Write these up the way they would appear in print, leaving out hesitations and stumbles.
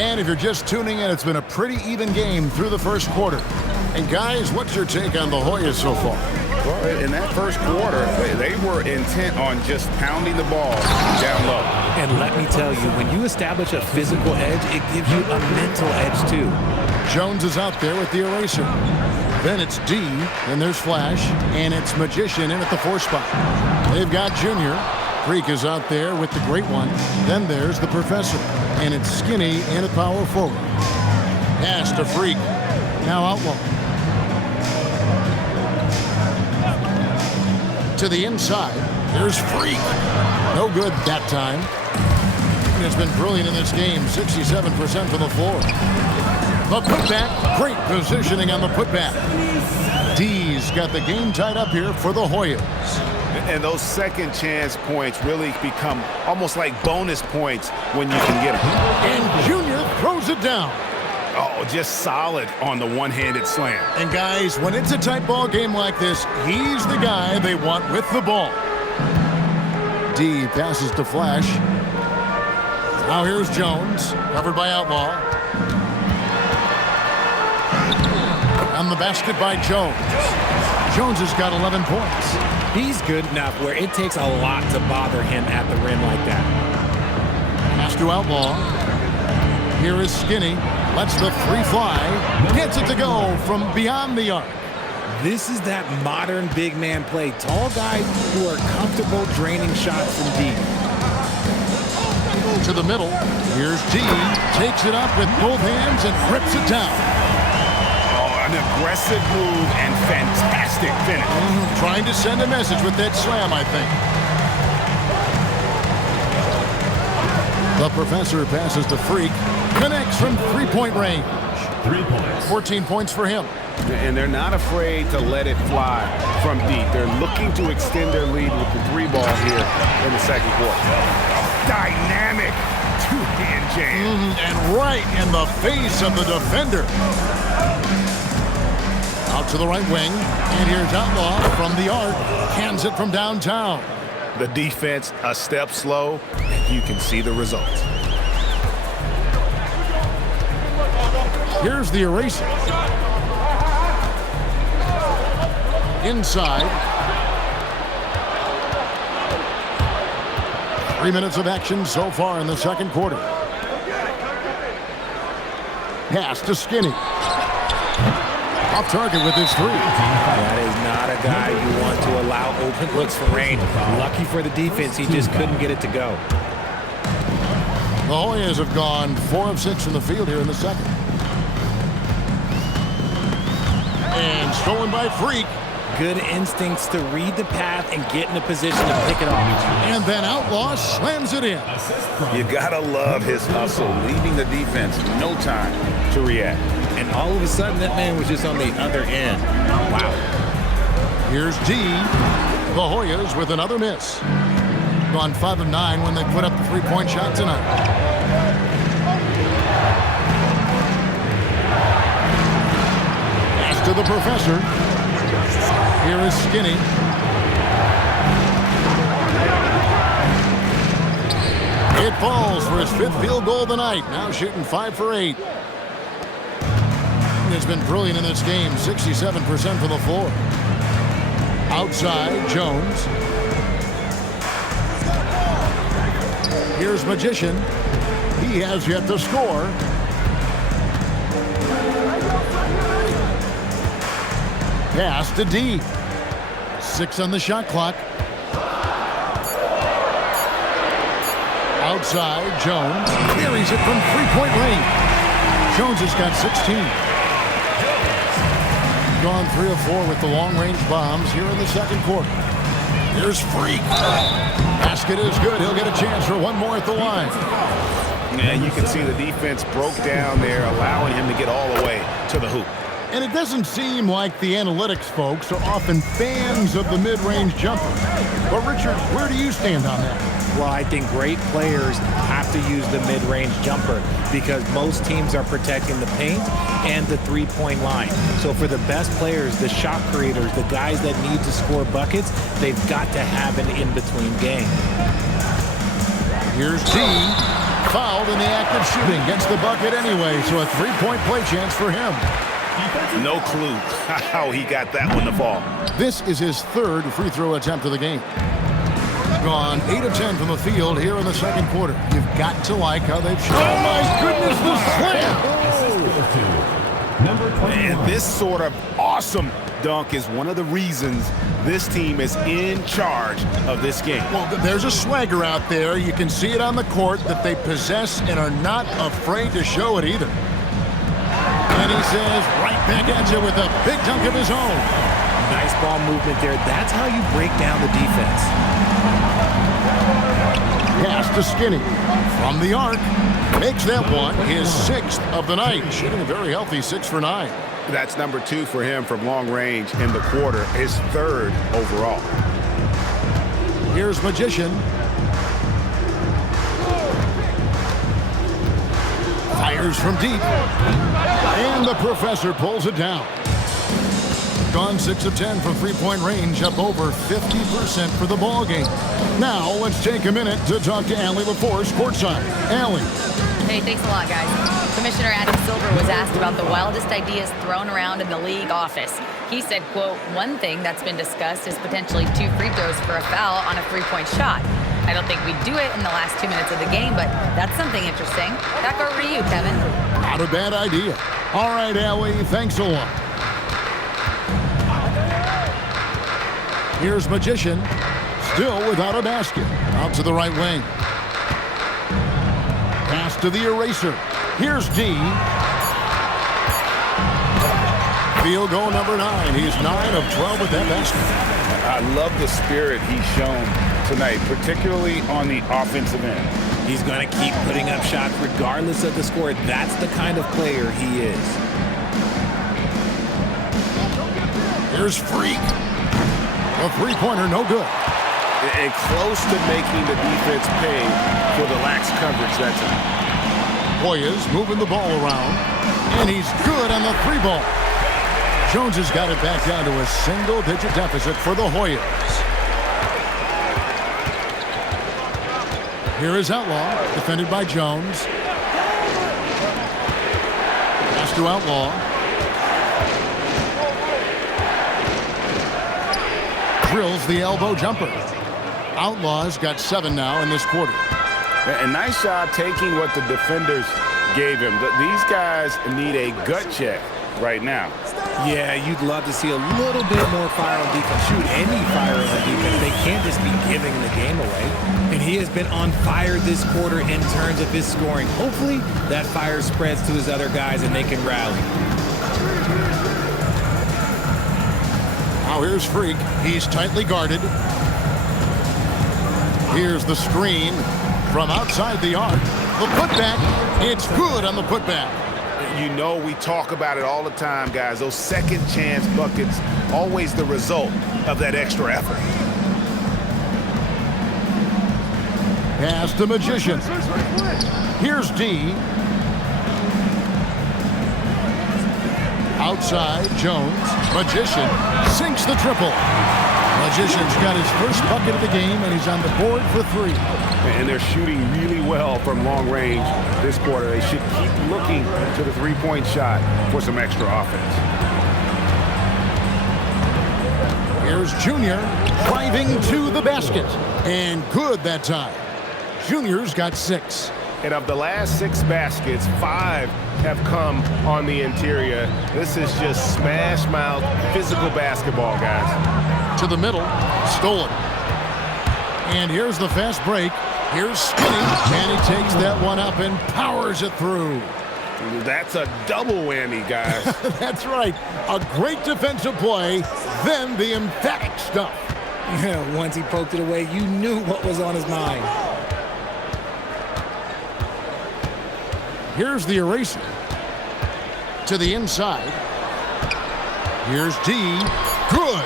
And if you're just tuning in, it's been a pretty even game through the first quarter. And guys, what's your take on the Hoyas so far? Well, in that first quarter, they were intent on just pounding the ball down low. And let me tell you, when you establish a physical edge, it gives you a mental edge too. Jones is out there with the eraser. Then it's D, then there's Flash, and it's Magician in at the 4 spot. They've got Junior. Freak is out there with the great one. Then there's the Professor, and it's Skinny in at power forward. Pass to Freak. Now Outlaw. To the inside. There's Freak. No good that time. It's been brilliant in this game. 67% from the floor. The putback. Great positioning on the putback. D's got the game tied up here for the Hoyas. And those second chance points really become almost like bonus points when you can get them. And Junior throws it down. Oh, just solid on the one-handed slam. And guys, when it's a tight ball game like this, he's the guy they want with the ball. D passes to Flash. Now here's Jones, covered by Outlaw. And the basket by Jones. Jones has got 11 points. He's good enough where it takes a lot to bother him at the rim like that. Pass to Outlaw. Here is Skinny. Lets the 3 fly. Gets it to go from beyond the arc. This is that modern big man play. Tall guys who are comfortable draining shots from deep. To the middle. Here's D. Takes it up with both hands and rips it down. An aggressive move and fantastic finish. Trying to send a message with that slam, I think. The Professor passes to Freak. Connects from 3-point range. 3 points. 14 points for him. And they're not afraid to let it fly from deep. They're looking to extend their lead with the 3 ball here in the second quarter. Dynamic two-hand jam. And right in the face of the defender. Out to the right wing, and here's Outlaw from the arc. Hands it from downtown. The defense a step slow, and you can see the results. Here's the eraser. Inside. 3 minutes of action so far in the second quarter. Pass to Skinny. Off target with his 3. That is not a guy you want to allow open looks for rain. Lucky for the defense, he just couldn't get it to go. The Hoyas have gone 4 of 6 from the field here in the second. And stolen by Freak. Good instincts to read the path and get in a position to pick it off. And then Outlaw slams it in. You gotta love his hustle, leaving the defense no time to react. And all of a sudden, that man was just on the other end. Wow. Here's D. The Hoyas with another miss. Gone 5 of 9 when they put up the 3-point shot tonight. Pass to the Professor. Here is Skinny. It falls for his 5th field goal of the night. Now shooting 5 for 8. Has been brilliant in this game. 67% from the floor. Outside, Jones. Here's Magician. He has yet to score. Pass to D. 6 on the shot clock. Outside, Jones carries it from 3-point range. Jones has got 16. Gone 3 of 4 with the long-range bombs here in the second quarter. Here's Freak. Basket is good. He'll get a chance for one more at the line. Yeah, you can see the defense broke down there, allowing him to get all the way to the hoop. And it doesn't seem like the analytics folks are often fans of the mid-range jumper. But Richard, where do you stand on that? Well, I think great players have to use the mid-range jumper because most teams are protecting the paint and the three-point line. So for the best players, the shot creators, the guys that need to score buckets, they've got to have an in-between game. Here's D. fouled in the act of shooting. Gets the bucket anyway, so a three-point play chance for him. No clue how he got that one to fall. This is his third free throw attempt of the game. Gone 8 of 10 from the field here in the second quarter. You've got to like how they've shot. Oh, my goodness, the slam! And this sort of awesome dunk is one of the reasons this team is in charge of this game. Well, there's a swagger out there. You can see it on the court that they possess and are not afraid to show it either. And he says right back at you with a big dunk of his own. Nice ball movement there. That's how you break down the defense. Pass to Skinny from the arc. Makes that one his 6th of the night. Shooting a very healthy 6 for 9. That's number 2 for him from long range in the quarter. His 3rd overall. Here's Magician. Fires from deep. And the professor pulls it down. Gone 6 of 10 from three-point range, up over 50% for the ball game. Now let's take a minute to talk to Allie LaForce courtside. Allie. Hey, thanks a lot, guys. Commissioner Adam Silver was asked about the wildest ideas thrown around in the league office. He said, quote, one thing that's been discussed is potentially 2 free throws for a foul on a three-point shot. I don't think we'd do it in the last 2 minutes of the game, but that's something interesting. Back over to you, Kevin. Not a bad idea. All right, Allie, thanks a lot. Here's Magician, still without a basket. Out to the right wing. Pass to the eraser. Here's D. Field goal number 9. He's 9 of 12 with that basket. I love the spirit he's shown tonight, particularly on the offensive end. He's going to keep putting up shots regardless of the score. That's the kind of player he is. Here's Freak. A three-pointer, no good. And close to making the defense pay for the lax coverage that time. Hoyas moving the ball around. And he's good on the 3-ball. Jones has got it back down to a single-digit deficit for the Hoyas. Here is Outlaw, defended by Jones. Pass to Outlaw. Drills the elbow jumper. Outlaw's got 7 now in this quarter. A nice job taking what the defenders gave him. But these guys need a gut check right now. Yeah, you'd love to see a little bit more fire on defense. Shoot, any fire on defense. They can't just be giving the game away. And he has been on fire this quarter in terms of his scoring. Hopefully, that fire spreads to his other guys and they can rally. Now here's Freak. He's tightly guarded. Here's the screen from outside the arc. The putback. It's good on the putback. You know we talk about it all the time, guys. Those second chance buckets, always the result of that extra effort. Pass to Magician. Here's D. Outside, Jones. Magician sinks the triple. Magician's got his first bucket of the game, and he's on the board for 3. And they're shooting really well from long range this quarter. They should keep looking to the three-point shot for some extra offense. Here's Junior driving to the basket. And good that time. Junior's got 6. And of the last 6 baskets, 5 have come on the interior. This is just smash mouth physical basketball, guys. To the middle, stolen. And here's the fast break. Here's Skinny, and he takes that one up and powers it through. That's a double whammy, guys. That's right. A great defensive play, then the emphatic stuff. Yeah, once he poked it away, you knew what was on his mind. Here's the eraser. To the inside. Here's D. Good.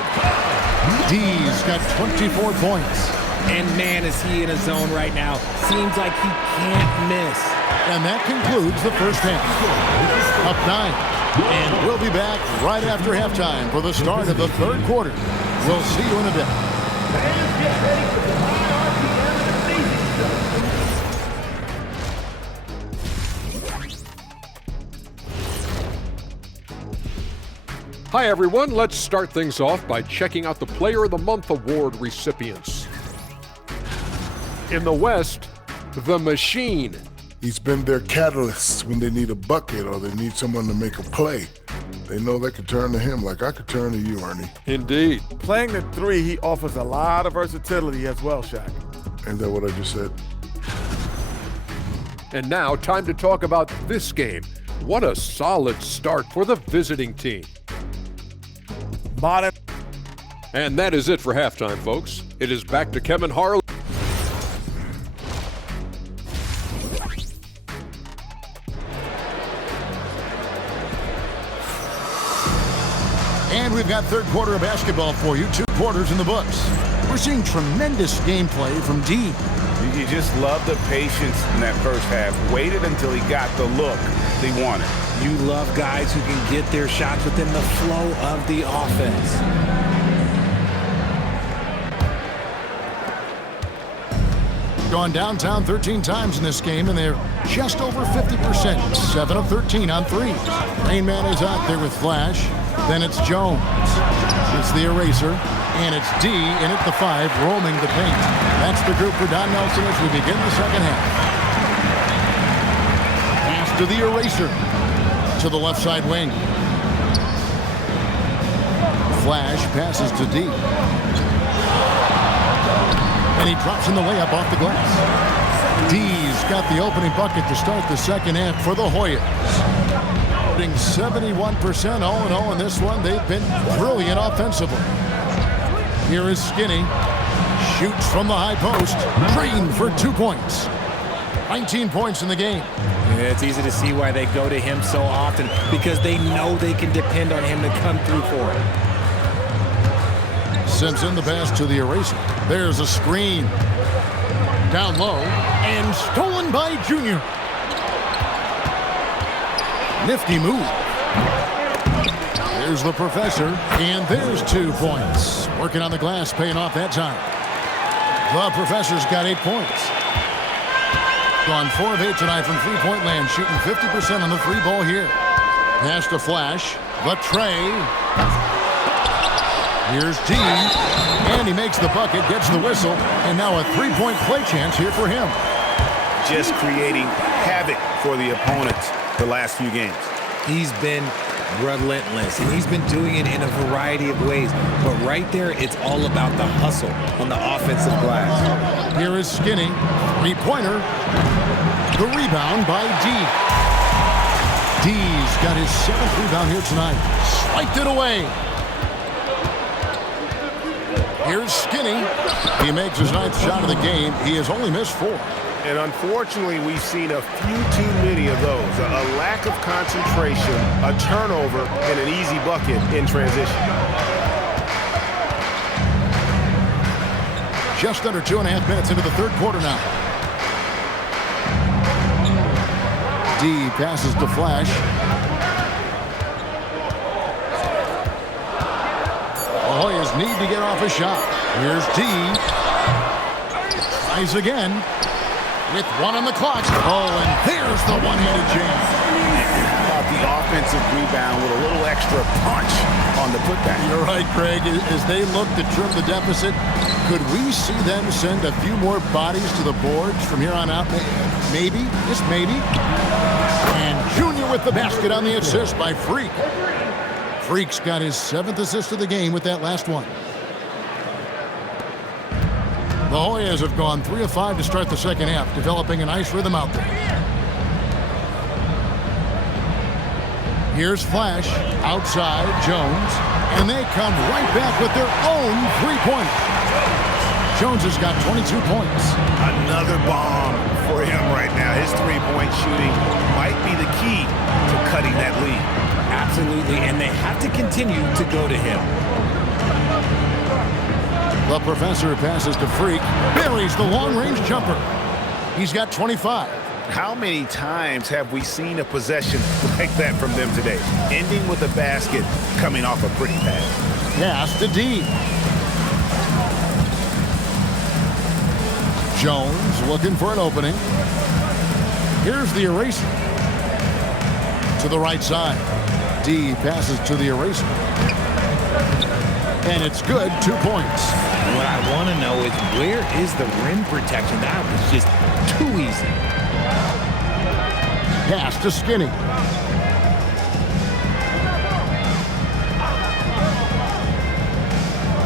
D's got 24 points. And man, is he in a zone right now. Seems like he can't miss. And that concludes the first half. Up 9. And we'll be back right after halftime for the start of the third quarter. We'll see you in a bit. Hi everyone, let's start things off by checking out the Player of the Month award recipients. In the West, the Machine. He's been their catalyst when they need a bucket or they need someone to make a play. They know they can turn to him like I could turn to you, Ernie. Indeed. Playing the three, he offers a lot of versatility as well, Shaq. Ain't that what I just said? And now, time to talk about this game. What a solid start for the visiting team. Modern. And that is it for halftime, folks. It is back to Kevin Harlan. And we've got third quarter of basketball for you. 2 quarters in the books. We're seeing tremendous gameplay from D. You just love the patience in that first half. Waited until he got the look they wanted. You love guys who can get their shots within the flow of the offense. Gone downtown 13 times in this game, and they're just over 50%. 7 of 13 on threes. Rain Man is out there with Flash. Then it's Jones. It's the eraser. And it's D in at the 5, roaming the paint. That's the group for Don Nelson as we begin the second half. Pass to the eraser. To the left side wing. Flash passes to D. And he drops in the layup off the glass. D's got the opening bucket to start the second half for the Hoyas. 71% all in all in this one. They've been brilliant offensively. Here is Skinny. Shoots from the high post. Drained for 2 points. 19 points in the game. Yeah, it's easy to see why they go to him so often, because they know they can depend on him to come through for it. Simpson, the pass to the eraser. There's a screen. Down low. And stolen by Junior. Nifty move. There's the professor. And there's 2 points. Working on the glass, paying off that time. The professor's got 8 points. Gone 4 of 8 tonight from three-point land, shooting 50% on the free ball here. Pass to Flash. The tray. Here's D. And he makes the bucket, gets the whistle, and now a 3-point play chance here for him. Just creating havoc for the opponents the last few games. He's been relentless, and he's been doing it in a variety of ways. But right there, it's all about the hustle on the offensive glass. Here is Skinny. 3-pointer. The rebound by D. D's got his 7th rebound here tonight. Swiped it away. Here's Skinny. He makes his 9th shot of the game. He has only missed 4. And unfortunately, we've seen a few too many of those. A lack of concentration, a turnover, and an easy bucket in transition. Just under 2.5 minutes into the third quarter now. D passes to Flash. The Hoyas need to get off a shot. Here's D. Tries again. With 1 on the clock. Oh, and there's the one-handed jam. About the offensive rebound with a little extra punch on the putback. You're right, Craig. As they look to trim the deficit, could we see them send a few more bodies to the boards from here on out? Maybe. Just maybe. And Junior with the basket on the assist by Freak. Freak's got his 7th assist of the game with that last one. The Hoyas have gone 3 of 5 to start the second half, developing a nice rhythm out there. Here's Flash, outside, Jones, and they come right back with their own 3-pointer. Jones has got 22 points. Another bomb for him right now. His 3-point shooting might be the key to cutting that lead. Absolutely, and they have to continue to go to him. The professor passes to Freak, buries the long-range jumper. He's got 25. How many times have we seen a possession like that from them today? Ending with a basket, coming off a pretty pass. Pass to D. Jones looking for an opening. Here's the eraser. To the right side. D passes to the eraser. And it's good, 2 points. What I want to know is, where is the rim protection? That was just too easy. Pass to Skinny.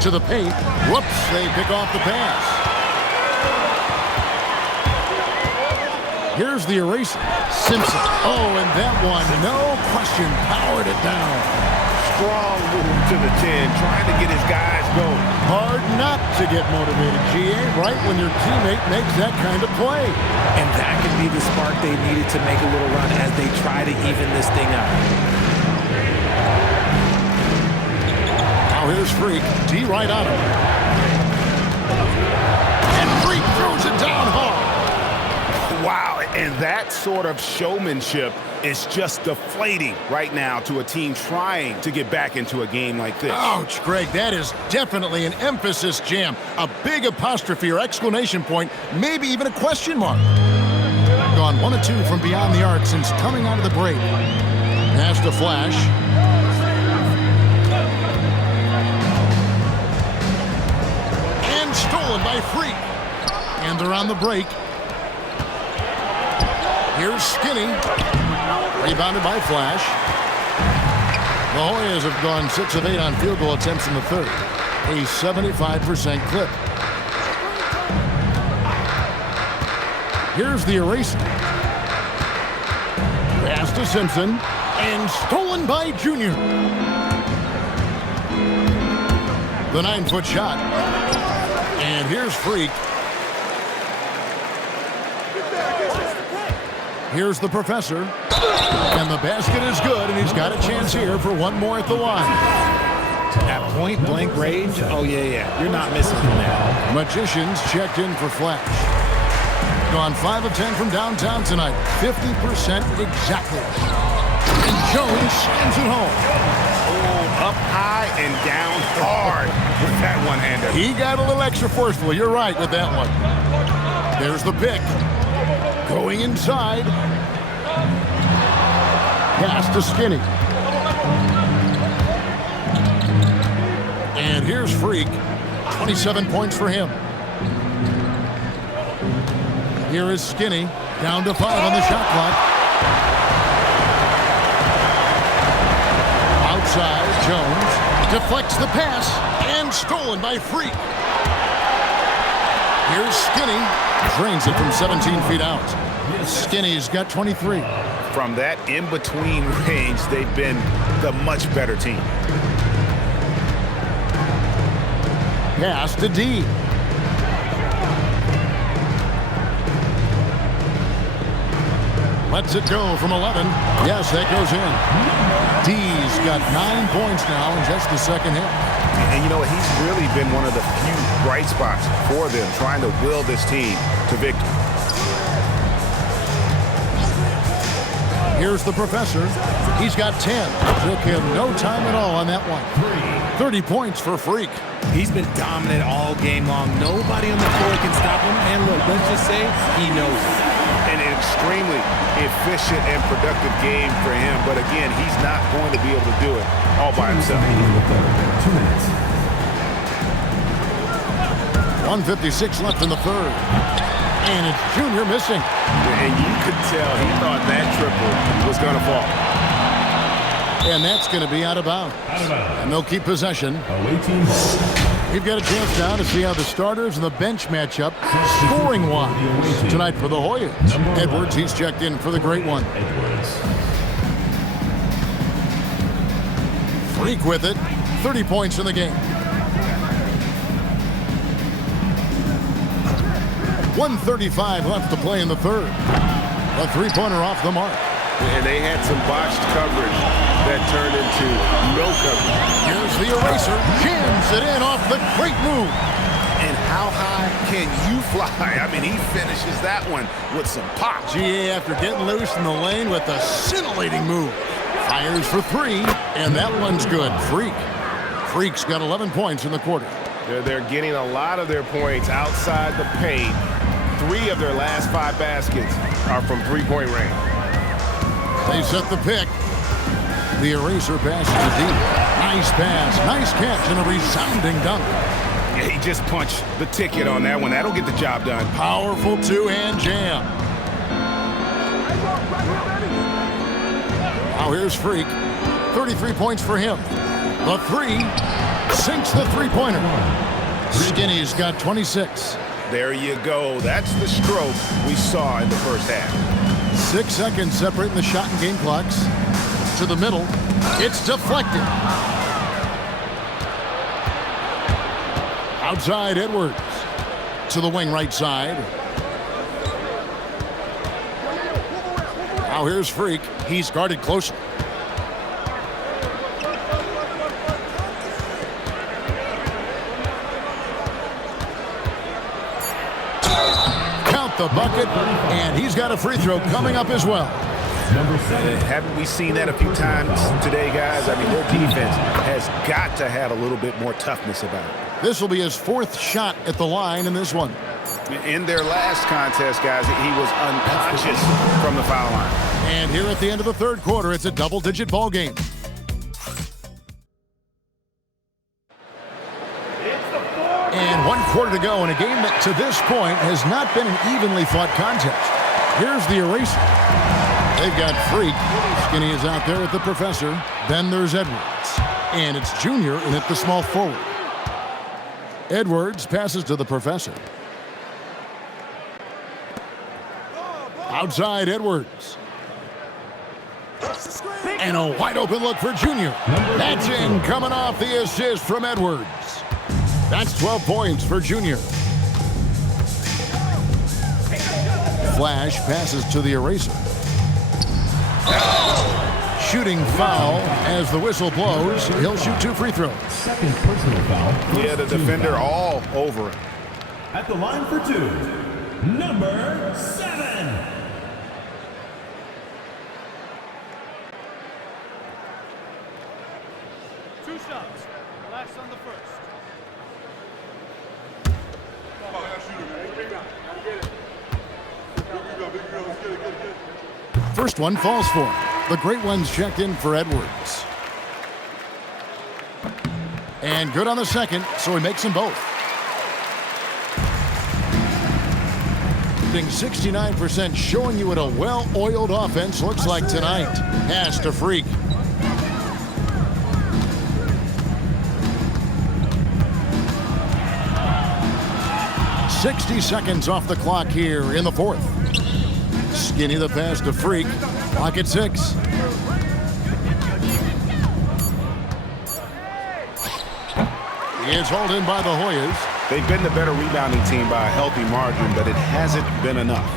To the paint. Whoops, they pick off the pass. Here's the eraser. Simpson. Oh, and that one, no question, powered it down. Strong move to the 10, trying to get his guys going. Hard not to get motivated, GA, right when your teammate makes that kind of play. And that could be the spark they needed to make a little run as they try to even this thing up. Now here's Freak. D right on him. And Freak throws it down hard. Wow, and that sort of showmanship is just deflating right now to a team trying to get back into a game like this. Ouch, Greg, that is definitely an emphasis jam. A big apostrophe or exclamation point, maybe even a question mark. Gone 1 of 2 from beyond the arc since coming out of the break. Pass to Flash. And stolen by Freak. And they're on the break. Here's Skinny. Rebounded by Flash. The Hoyas have gone 6 of 8 on field goal attempts in the third. A 75% clip. Here's the eraser. Pass to Simpson. And stolen by Junior. The 9-foot shot. And here's Freak. Here's the professor. And the basket is good, and he's got a chance here for one more at the line. At point-blank range, oh, yeah. You're not missing from there. Magicians checked in for Flash. Gone 5 of 10 from downtown tonight. 50% exactly. And Jones slams it home. Oh, up high and down hard with that one-hander. He got a little extra forceful. You're right with that one. There's the pick. Going inside. Pass to Skinny. And here's Freak. 27 points for him. Here is Skinny. Down to 5 on the shot clock. Outside, Jones deflects the pass and stolen by Freak. Here's Skinny. Drains it from 17 feet out. Skinny's got 23. From that in-between range, they've been the much better team. Pass to D. Lets it go from 11. Yes, that goes in. D's got 9 points now in just the second half. And you know what? He's really been one of the few bright spots for them, trying to will this team to victory. Here's the professor. He's got 10. Took him no time at all on that one. 30 points for Freak. He's been dominant all game long. Nobody on the floor can stop him. And look, let's just say he knows it. An extremely efficient and productive game for him. But again, he's not going to be able to do it all by himself. 2 minutes. 1:56 left in the third. And it's Junior missing. And you could tell he thought that triple was going to fall. And that's going to be out of bounds. And they'll keep possession. We've got a chance now to see how the starters and the bench match up scoring-wise tonight for the Hoyas. Edwards, he's checked in for the great one. Freak with it. 30 points in the game. 1:35 left to play in the third. A three-pointer off the mark. And they had some botched coverage that turned into no coverage. Here's the eraser. Jams it in off the great move. And how high can you fly? I mean, he finishes that one with some pop. GA after getting loose in the lane with a scintillating move. Fires for 3, and that one's good. Freak's got 11 points in the quarter. They're getting a lot of their points outside the paint. 3 of their last 5 baskets are from three-point range. They set the pick. The eraser pass to D. Nice pass, nice catch, and a resounding dunk. Yeah, he just punched the ticket on that one. That'll get the job done. Powerful two-hand jam. Now here's Freak. 33 points for him. The three sinks the three-pointer. Skinny's got 26. There you go. That's the stroke we saw in the first half. 6 seconds separating the shot and game clocks. To the middle. It's deflected. Outside Edwards. To the wing right side. Now here's Freak. He's guarded closely. Count the bucket, and he's got a free throw coming up as well. Haven't we seen that a few times today, guys? I mean, their defense has got to have a little bit more toughness about it. This will be his 4th shot at the line in this one. In their last contest, guys, he was unconscious from the foul line. And here at the end of the third quarter, it's a double-digit ball game. And 1 quarter to go in a game that to this point has not been an evenly fought contest. Here's the eraser. They've got Freak. Skinny is out there with the professor. Then there's Edwards. And it's Junior in at the small forward. Edwards passes to the professor. Outside Edwards. And a wide open look for Junior. That's in, coming off the assist from Edwards. That's 12 points for Junior. Flash passes to the eraser. Shooting foul as the whistle blows. He'll shoot 2 free throws. Second personal foul. Yeah, the defender all over it. At the line for 2, number 7. Two shots. Relax on the first. First one falls for him. The great one's checked in for Edwards. And good on the second, so he makes them both. Shooting 69%, showing you what a well-oiled offense looks like tonight. Pass to Freak. "60 seconds off the clock here in the 4th. Skinny the pass to Freak. Clock at 6. It's hauled in by the Hoyas. They've been the better rebounding team by a healthy margin, but it hasn't been enough.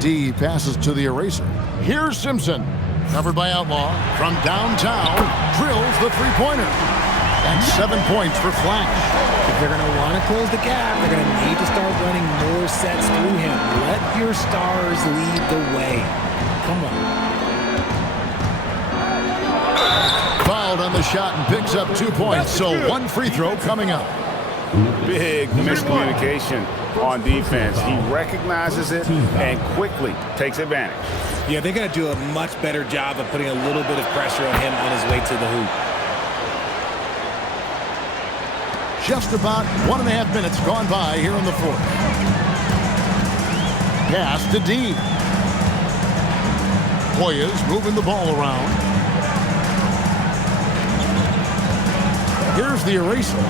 D passes to the eraser. Here's Simpson. Covered by Outlaw. From downtown, drills the three-pointer. That's 7 points for Flash. If they're going to want to close the gap, they're going to need to start running more sets through him. Let your stars lead the way. Come on. Fouled on the shot and picks up 2 points, so 1 free throw coming up. Big miscommunication on defense. He recognizes it and quickly takes advantage. Yeah, they're going to do a much better job of putting a little bit of pressure on him on his way to the hoop. Just about 1.5 minutes gone by here in the 4th. Pass to D. Hoyas moving the ball around. Here's the eraser.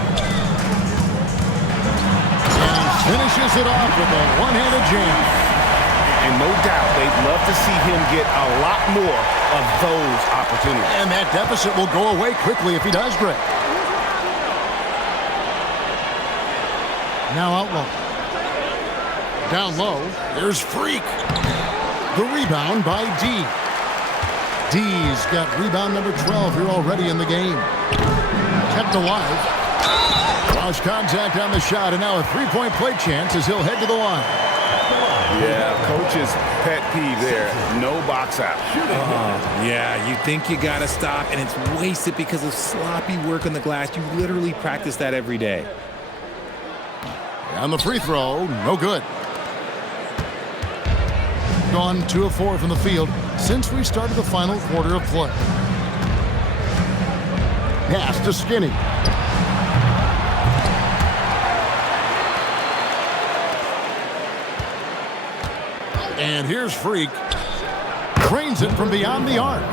And he finishes it off with a one-handed jam. And no doubt they'd love to see him get a lot more of those opportunities. And that deficit will go away quickly if he does, Greg. Now Outlaw. Down low, there's Freak. The rebound by D. D's got rebound number 12 here already in the game. Kept alive. Lost contact on the shot, and now a three-point play chance as he'll head to the line. Yeah, coach's pet peeve there. No box out. Yeah, you think you got to stop, and it's wasted because of sloppy work on the glass. You literally practice that every day. On the free throw, no good. Gone 2 of 4 from the field since we started the final quarter of play. Pass to Skinny. And here's Freak. Trains it from beyond the arc.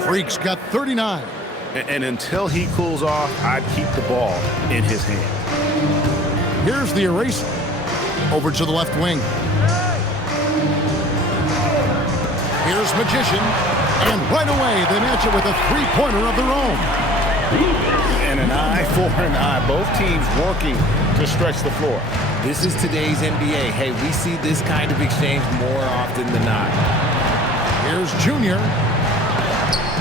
Freak's got 39. And until he cools off, I'd keep the ball in his hand. Here's the eraser. Over to the left wing. Here's Magician. And right away, they match it with a three-pointer of their own. And an eye for an eye. Both teams working to stretch the floor. This is today's NBA. Hey, we see this kind of exchange more often than not. Here's Junior.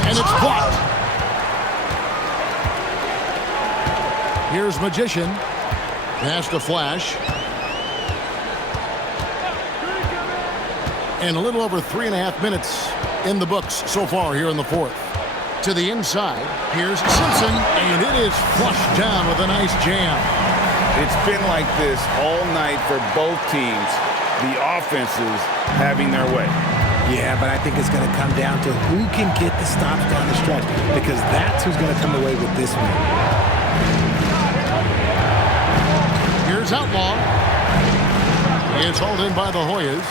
And it's blocked. Here's Magician. Pass to Flash. And a little over 3.5 minutes in the books so far here in the fourth. To the inside, here's Simpson, and it is flushed down with a nice jam. It's been like this all night for both teams. The offenses having their way. Yeah, but I think it's going to come down to who can get the stops down the stretch, because that's who's going to come away with this one. Here's Outlaw. It's hauled in by the Hoyas.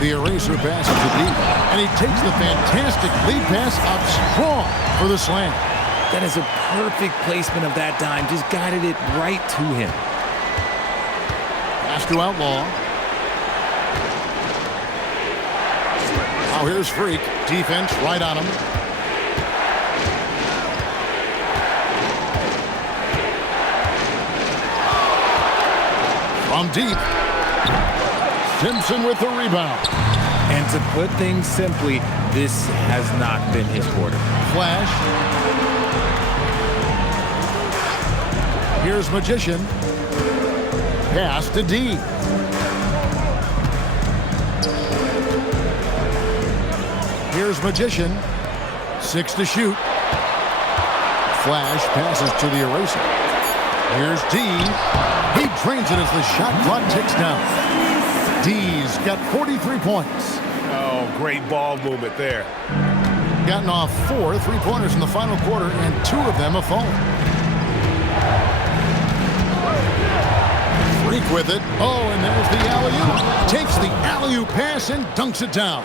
The eraser passes to deep, and he takes the fantastic lead pass up strong for the slam. That is a perfect placement of that dime. Just guided it right to him. Pass to Outlaw. Now here's Freak. Defense right on him. From deep. Simpson with the rebound. And to put things simply, this has not been his quarter. Flash. Here's Magician. Pass to D. Here's Magician. 6 to shoot. Flash passes to the eraser. Here's D. He drains it as the shot clock ticks down. D's got 43 points. Oh, great ball movement there. Gotten off 4 3-pointers in the final quarter, and 2 of them have fallen. Freak with it. Oh, and there's the alley-oop. Takes the alley-oop pass and dunks it down.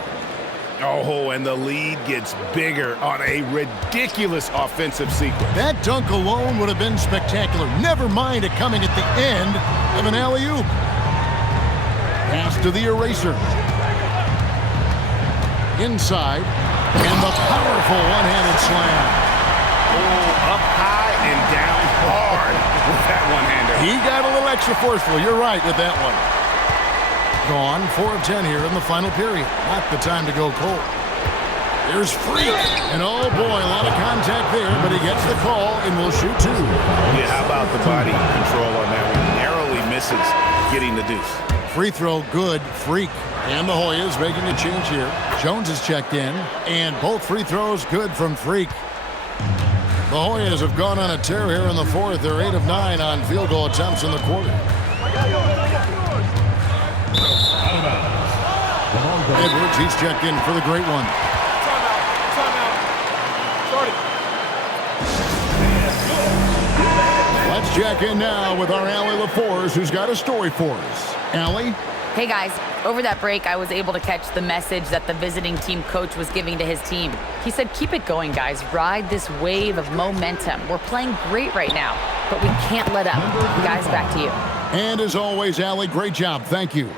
Oh, and the lead gets bigger on a ridiculous offensive sequence. That dunk alone would have been spectacular. Never mind it coming at the end of an alley-oop. Pass to the eraser. Inside. And the powerful one-handed slam. Oh, up high and down hard with that one-hander. He got a little extra forceful. You're right with that one. Gone 4 of 10 here in the final period. Not the time to go cold. Here's Freak. And oh boy, a lot of contact there, but he gets the call and will shoot 2. Yeah, how about the body control on that one? Narrowly misses getting the deuce. Free throw good. Freak. And the Hoyas making a change here. Jones is checked in. And both free throws good from Freak. The Hoyas have gone on a tear here in the fourth. They're 8 of 9 on field goal attempts in the quarter. Edwards, he's checked in for the great one. Let's check in now with our Allie LaForce, who's got a story for us. Allie? Hey guys, over that break, I was able to catch the message that the visiting team coach was giving to his team. He said, keep it going, guys. Ride this wave of momentum. We're playing great right now, but we can't let up. Guys, back to you. And as always, Allie, great job. Thank you.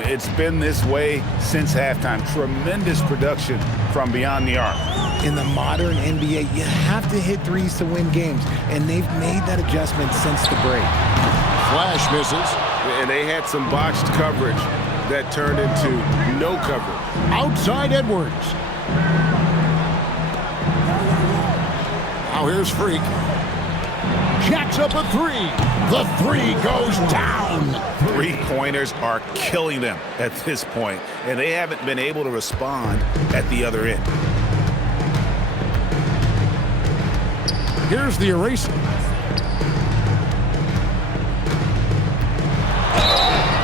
It's been this way since halftime. Tremendous production from beyond the arc. In the modern NBA, you have to hit threes to win games, and they've made that adjustment since the break. Flash misses. And they had some botched coverage that turned into no coverage. Outside Edwards. Now here's Freak. Jacks up a 3. The 3 goes down. 3-pointers are killing them at this point, and they haven't been able to respond at the other end. Here's the eraser.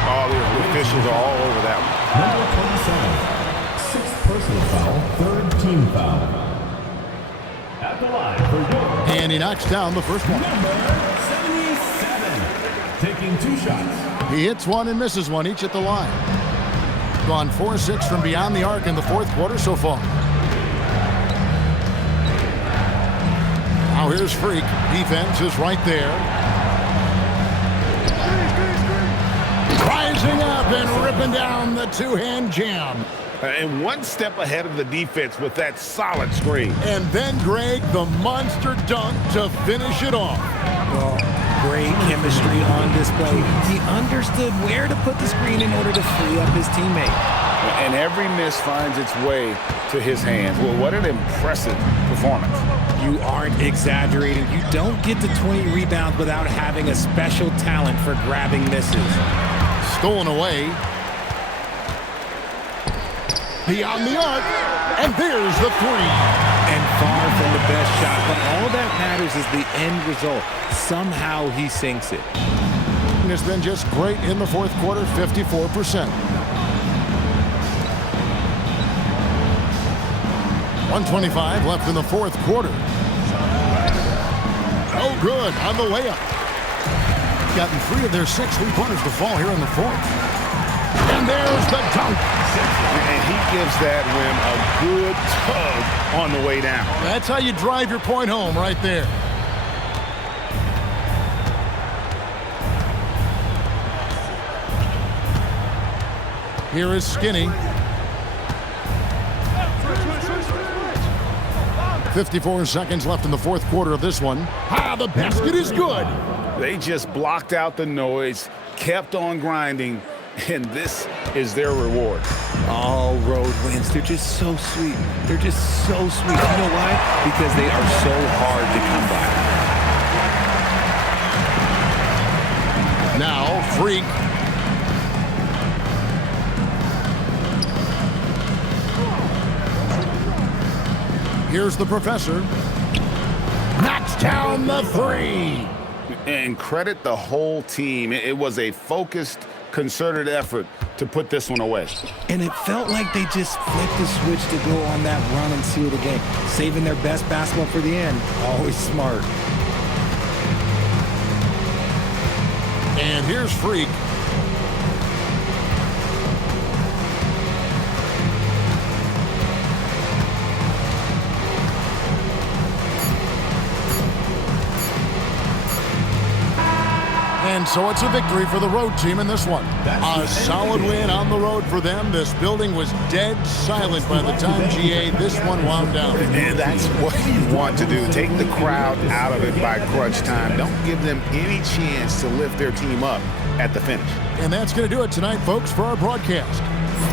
Oh, the officials are all over that one. Number 27, 6th personal foul, 3rd team foul. line for your And he knocks down the first one. number 77. Taking 2 shots. He hits one and misses one, each at the line. Gone 4-6 from beyond the arc in the fourth quarter so far. Now here's Freak. Defense is right there. Rising up and ripping down the two-hand jam. And one step ahead of the defense with that solid screen. And then, Greg, the monster dunk to finish it off. Well, great chemistry on display. He understood where to put the screen in order to free up his teammate. And every miss finds its way to his hands. Well, what an impressive performance. You aren't exaggerating. You don't get to 20 rebounds without having a special talent for grabbing misses. Stolen away. Beyond the arc, and there's the three. And far from the best shot, but all that matters is the end result. Somehow he sinks it. And it's been just great in the fourth quarter, 54%. 1:25 left in the fourth quarter. Oh, good on the layup. Gotten 3 of their 6 three-pointers to fall here in the fourth. And there's the dunk. And he gives that rim a good tug on the way down. That's how you drive your point home right there. Here is Skinny. 54 seconds left in the fourth quarter of this one. Ah, the basket is good. They just blocked out the noise, kept on grinding, and this is their reward. All road wins. They're just so sweet. They're just so sweet. You know why? Because they are so hard to come by. Now, Freak. Here's the professor. Knocks down the three. And credit the whole team. It was a focused, concerted effort to put this one away. And it felt like they just flipped the switch to go on that run and seal the game. Saving their best basketball for the end. Always smart. And here's Freak. And so it's a victory for the road team in this one. A solid win on the road for them. This building was dead silent by the time, GA, this one wound down. And that's what you want to do. Take the crowd out of it by crunch time. Don't give them any chance to lift their team up at the finish. And that's going to do it tonight, folks, for our broadcast.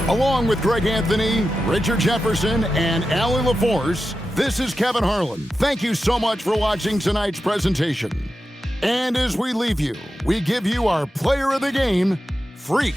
Along with Greg Anthony, Richard Jefferson, and Allie LaForce, this is Kevin Harlan. Thank you so much for watching tonight's presentation. And as we leave you, we give you our player of the game, Freak.